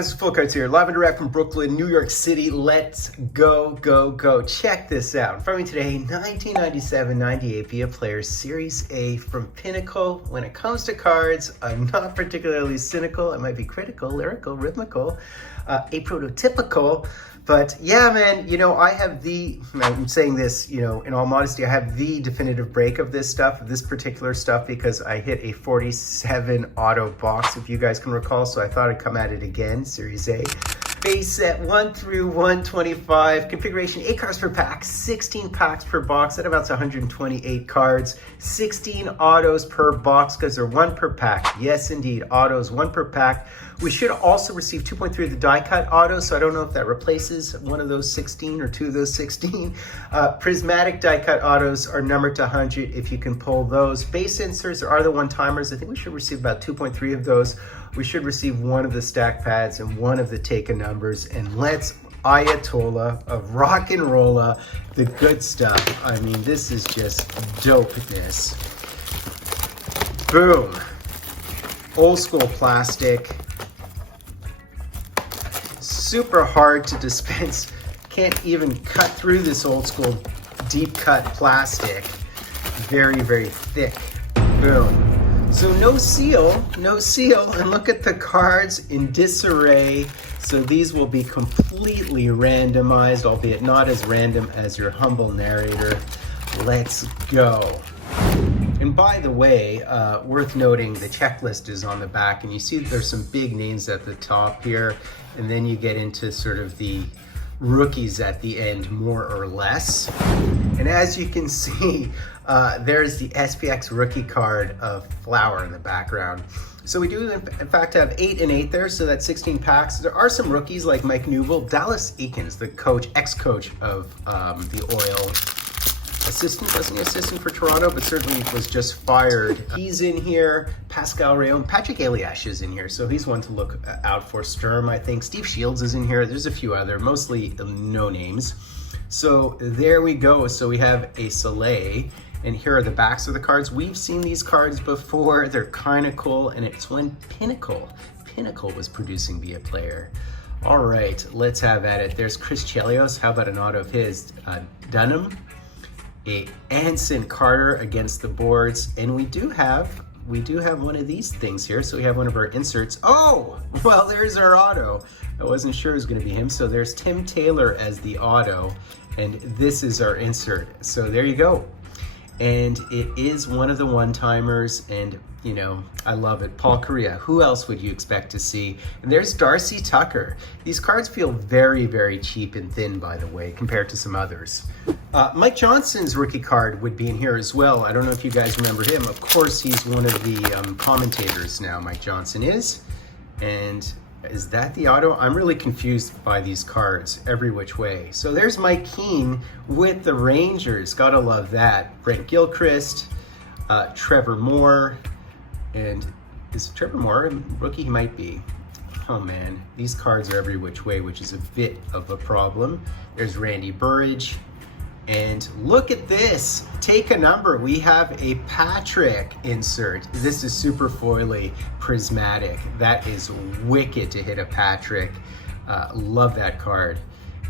guys, Fultoncards here, live and direct from Brooklyn, New York City. Let's go, go, go. Check this out. In front of me today, 1997-98 Via Players Series A from Pinnacle. When it comes to cards, I'm not particularly cynical. I might be critical, lyrical, rhythmical, aprototypical. But yeah, man, you know, I'm saying this, you know, in all modesty, I have the definitive break of this stuff, this particular stuff, because I hit a 47 auto box, if you guys can recall. So I thought I'd come at it again, Series A. Base set 1 through 125, configuration 8 cards per pack, 16 packs per box. That amounts to 128 cards, 16 autos per box because they're 1 per pack. Yes, indeed, autos 1 per pack. We should also receive 2.3 of the die cut autos, so I don't know if that replaces one of those 16 or 2 of those 16. Prismatic die cut autos are numbered to 100 if you can pull those. Base inserts are the one-timers. I think we should receive about 2.3 of those. We should receive 1 of the stack pads and 1 of the take-a numbers. And let's Ayatollah of rock and rolla, the good stuff. I mean, this is just dopeness. Boom. Old school plastic. Super hard to dispense. Can't even cut through this old school deep cut plastic. Very, very thick. Boom. So no seal, and look at the cards in disarray. So these will be completely randomized, albeit not as random as your humble narrator. Let's go. And by the way, worth noting, the checklist is on the back, and you see there's some big names at the top here, and then you get into sort of the rookies at the end, more or less. And as you can see, there's the SPX rookie card of Flower in the background. So we do, in fact, have 8 and 8 there, so that's 16 packs. There are some rookies like Mike Newell, Dallas Eakins, the coach, ex-coach of the Oil. Assistant, wasn't he assistant for Toronto, but certainly was just fired. He's in here. Pascal Rayon, Patrick Eliash is in here, so he's one to look out for. Sturm, I think. Steve Shields is in here. There's a few other, mostly no names. So there we go. So we have a Soleil, and here are the backs of the cards. We've seen these cards before. They're kind of cool, and it's when Pinnacle was producing Via Player. All right, let's have at it. There's Chris Chelios. How about an auto of his? Dunham. A Anson Carter against the boards, and we do have one of these things here. So we have one of our inserts. Oh, well, there's our auto. I wasn't sure it was going to be him. So there's Tim Taylor as the auto, and this is our insert. So there you go. And it is one of the one-timers, and you know, I love it. Paul Correa, who else would you expect to see? And there's Darcy Tucker. These cards feel very, very cheap and thin, by the way, compared to some others. Mike Johnson's rookie card would be in here as well. I don't know if you guys remember him. Of course, he's one of the commentators now, Mike Johnson is. And is that the auto? I'm really confused by these cards every which way. So there's Mike Keane with the Rangers. Gotta love that. Brent Gilchrist, Trevor Moore, and is Trevor Moore a rookie? He might be. Oh man, these cards are every which way, which is a bit of a problem. There's Randy Burridge. And look at this, take a number. We have a Patrick insert. This is super foily, prismatic. That is wicked to hit a Patrick. Love that card.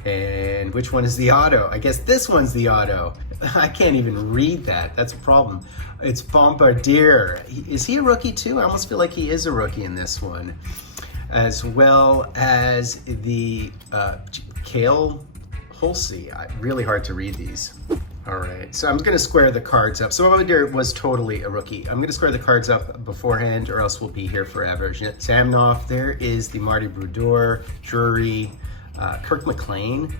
And which one is the auto? I guess this one's the auto. I can't even read that, that's a problem. It's Bombardier. Is he a rookie too? I almost feel like he is a rookie in this one. As well as the Kale Holsey. Really hard to read these. All right, so I'm gonna square the cards up. So Bombardier was totally a rookie. I'm gonna square the cards up beforehand or else we'll be here forever. Samnoff, there is the Marty Brodeur, Drury, Kirk McLean,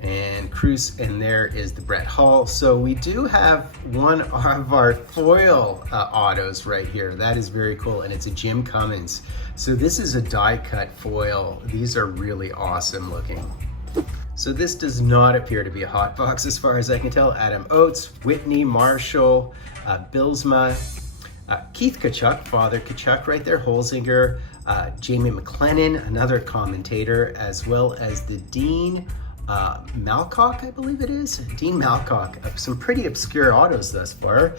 and Cruz, and there is the Brett Hull. So we do have one of our foil autos right here. That is very cool, and it's a Jim Cummins. So this is a die cut foil. These are really awesome looking. So this does not appear to be a hot box as far as I can tell. Adam Oates, Whitney, Marshall, Bilsma, Keith Kachuk, Father Kachuk right there, Holzinger, Jamie McLennan, another commentator, as well as the Dean Malcock, I believe it is. Dean Malcock. Some pretty obscure autos thus far.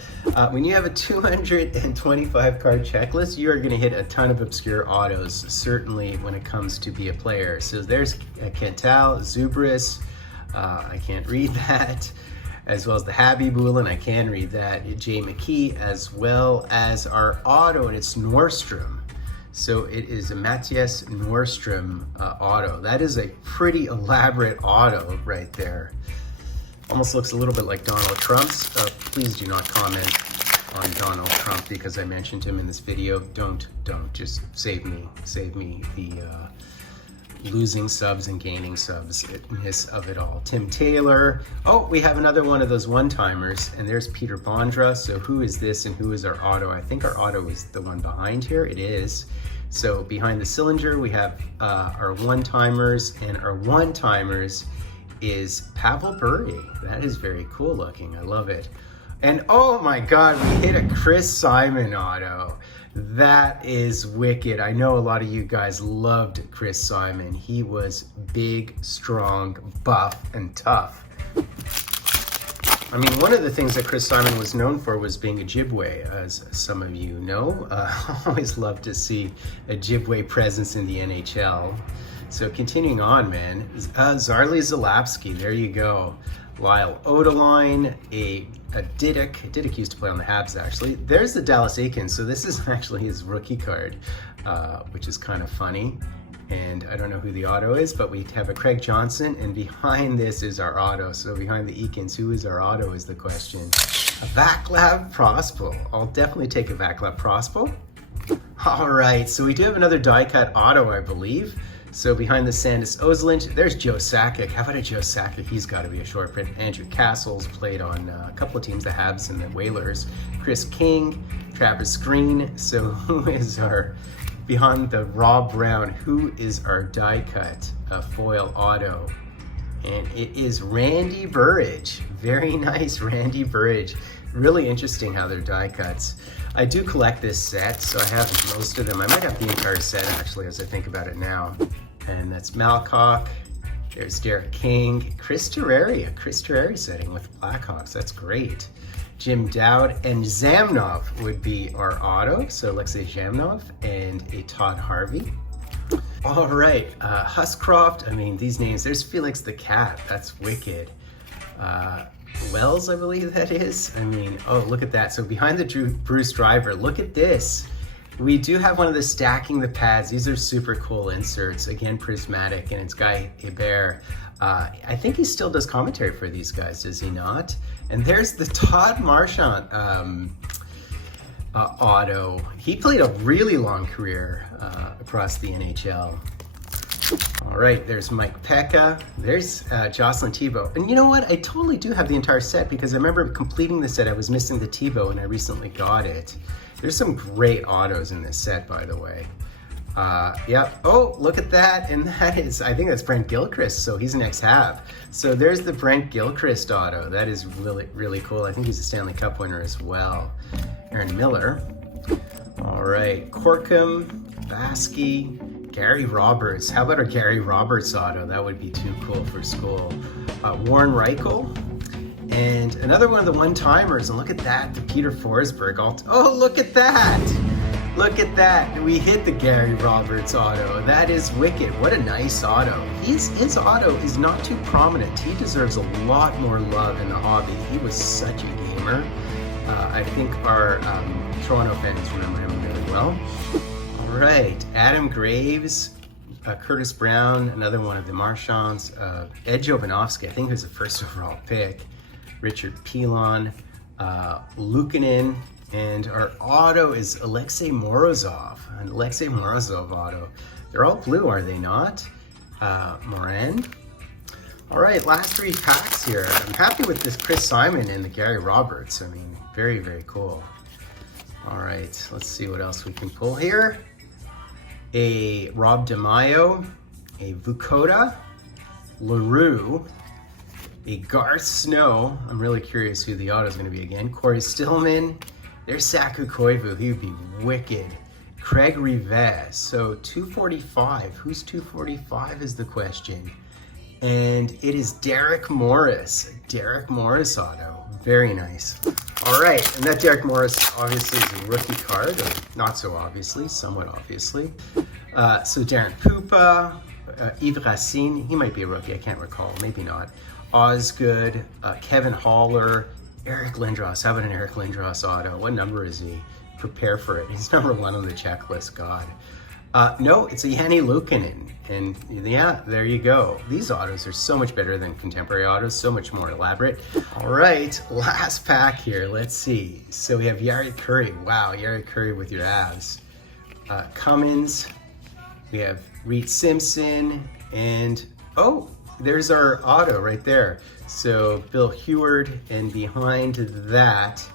When you have a 225 card checklist, you are going to hit a ton of obscure autos, certainly when it comes to be a player. So there's Kental, Zubris, I can't read that, as well as the Habibulin, I can read that, Jay McKee, as well as our auto, and it's Nordstrom. So it is a Matthias Nordstrom auto. That is a pretty elaborate auto right there. Almost looks a little bit like Donald Trump's. Please do not comment on Donald Trump because I mentioned him in this video. Don't. Just save me the losing subs and gaining subs of it all. Tim Taylor. Oh, we have another one of those one-timers, and there's Peter Bondra. So who is this and who is our auto? I think our auto is the one behind here. It is. So behind the cylinder, we have our one-timers, and our one-timers is Pavel Bure. That is very cool looking. I love it. And oh my God, we hit a Chris Simon auto. That is wicked. I know a lot of you guys loved Chris Simon. He was big, strong, buff, and tough. I mean, one of the things that Chris Simon was known for was being a Ojibwe, as some of you know. Always love to see a Ojibwe presence in the NHL. So continuing on, man, Zarli Zalapski, there you go. Lyle Odeline, a Didick. Didick used to play on the Habs, actually. There's the Dallas Eakins. So this is actually his rookie card, which is kind of funny. And I don't know who the auto is, but we have a Craig Johnson, and behind this is our auto. So behind the Eakins, who is our auto is the question. A Vaclav Prospal. I'll definitely take a Vaclav Prospal. All right, so we do have another die cut auto, I believe. So behind the Sandis Oslint, there's Joe Sakic. How about a Joe Sakic? He's got to be a short print. Andrew Castles played on a couple of teams, the Habs and the Whalers. Chris King, Travis Green. So who is our, behind the Rob Brown, who is our die cut foil auto? And it is Randy Burridge. Very nice, Randy Burridge. Really interesting how they're die cuts. I do collect this set, so I have most of them. I might have the entire set, actually, as I think about it now. And that's Malcock. There's Derek King. Chris Terreri, a Chris Terreri setting with Blackhawks. That's great. Jim Dowd and Zamnov would be our auto. So Alexei Zamnov and a Todd Harvey. All right, Huscroft. I mean, these names. There's Felix the Cat. That's wicked. Wells, I believe that is. I mean, oh, look at that. So behind the Bruce Driver, look at this. We do have one of the stacking the pads. These are super cool inserts. Again, prismatic, and it's Guy Hebert. I think he still does commentary for these guys, does he not? And there's the Todd Marchand auto. He played a really long career across the NHL. All right, there's Mike Pekka. There's Jocelyn Thibault. And you know what? I totally do have the entire set because I remember completing the set. I was missing the Thibault and I recently got it. There's some great autos in this set, by the way. Yep. Oh, look at that. And that is, I think that's Brent Gilchrist. So he's an ex-Hab. So there's the Brent Gilchrist auto. That is really, really cool. I think he's a Stanley Cup winner as well. Aaron Miller. All right, Corkum, Baskey, Gary Roberts. How about our Gary Roberts auto? That would be too cool for school. Warren Reichel. And another one of the one-timers. And look at that, the Peter Forsberg. Oh, look at that. Look at that. We hit the Gary Roberts auto. That is wicked. What a nice auto. His auto is not too prominent. He deserves a lot more love in the hobby. He was such a gamer. I think our Toronto fans remember him really well. All right, Adam Graves, Curtis Brown, another one of the Marchands, Ed Jovanovski, I think he was the first overall pick, Richard Pilon, Lukanen, and our auto is Alexei Morozov, an Alexei Morozov auto. They're all blue, are they not? Moran. All right, last three packs here. I'm happy with this Chris Simon and the Gary Roberts. I mean, very, very cool. All right, let's see what else we can pull here. A Rob DeMaio, a Vukoda, LaRue, a Garth Snow. I'm really curious who the auto is going to be again. Corey Stillman. There's Saku Koivu. He would be wicked. Craig Rivez. So 245. Who's 245 is the question. And it is Derek Morris auto. Very nice. All right, and that Derek Morris obviously is a rookie card, or not so obviously, somewhat obviously. So Darren Pupa, Yves Racine, he might be a rookie, I can't recall, maybe not. Osgood, Kevin Haller, Eric Lindros. How about an Eric Lindros auto? What number is he? Prepare for it. He's number 1 on the checklist, God. No, it's a Yanni Luukkonen. And yeah, there you go. These autos are so much better than contemporary autos, so much more elaborate. All right, last pack here. Let's see. So we have Yari Curry. Wow, Yari Curry with your abs. Cummins. We have Reed Simpson. And oh, there's our auto right there. So Bill Heward, and behind that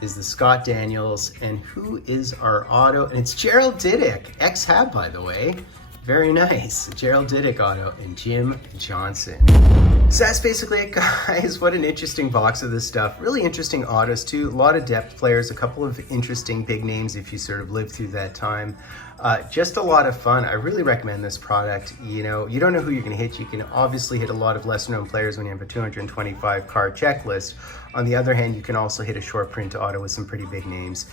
is the Scott Daniels. And who is our auto? And it's Gerald Didick, ex-Hab, by the way. Very nice. Gerald Didick auto and Jim Johnson. So that's basically it, guys. What an interesting box of this stuff. Really interesting autos too. A lot of depth players, a couple of interesting big names if you sort of lived through that time. Just a lot of fun. I really recommend this product. You know, you don't know who you're going to hit. You can obviously hit a lot of lesser known players when you have a 225 card checklist. On the other hand, you can also hit a short print auto with some pretty big names.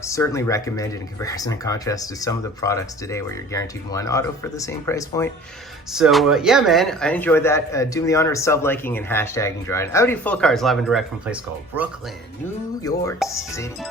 Certainly recommended in comparison and contrast to some of the products today where you're guaranteed 1 auto for the same price point. So yeah, man, I enjoyed that. Do me the honor of sub-liking and hashtagging Dryden. I would eat Fultoncards live and direct from a place called Brooklyn, New York City.